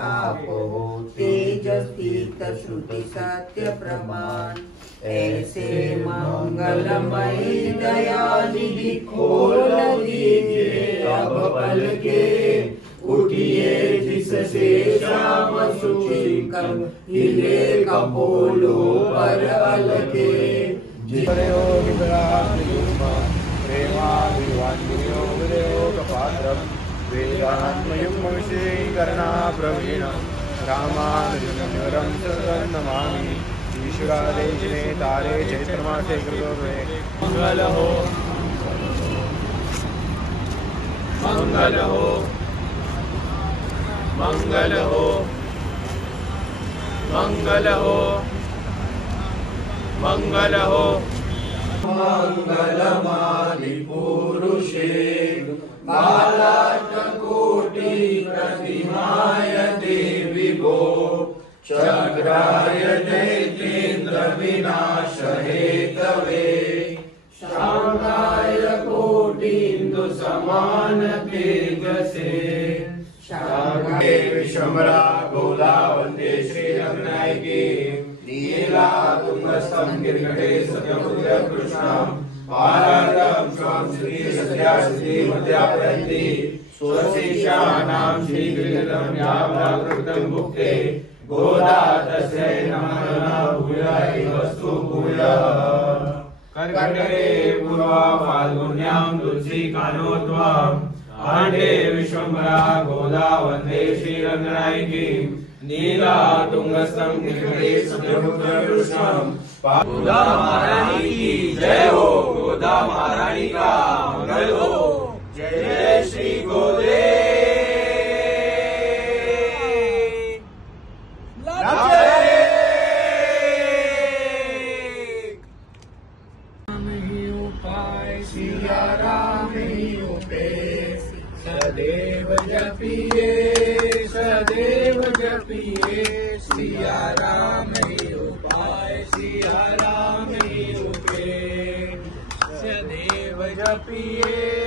आप हो, तेज स्थित श्रुति सत्य प्रमाण। ऐसे मंगलमयी दयानिधि खोल दीजिए अब पलके, उठिए जिससे श्याम सुचिंकन हिले कपोलों पर अलके। प्रवीण रामानुजं नमामि। ईश्वरादेश में तारे चैत्र मासे मंगल हो, मंगल हो, मंगल हो, मंगल हो, मंगल हो। मंगलमादि पुरुषे बालाकोटि प्रतिमाय देवी भो, चक्राय दैत्येन्द्र विनाश हेतवे, शांताय कोटिन्दु समान तेजसे। शांताय विश्वम्भरा गोदा वंदे श्री रंगनायकी, नीला तुंगस्थं गिरिकटे सत्यमुद्र कृष्णं, पारार्धं स्वं श्री सत्या श्री मध्यापयन्ति, स्वशिष्याणां श्रीगृहं यावदाकृतं भुक्ते, गोदा तस्यै नमः भूयाय वस्तु भूयः। कर्कटे पूर्वा फाल्गुन्यां तुलसीकानोत्वम्, आढ्ये विश्वम्भरा गोदा वन्दे श्रीरङ्गनायकी, नीला तुंगस्थं गिरिकटे सत्यमुद्र कृष्णं। गोदा महारानी की जय हो, गोदा महारानी का मंगल हो। जय जय श्री गोदे। सिया राम ही उपाय, सदैव जपिए, सदैव जपिए। सिया राम ही उपाय, सिया राम ही उपाय, सदैव जपिए।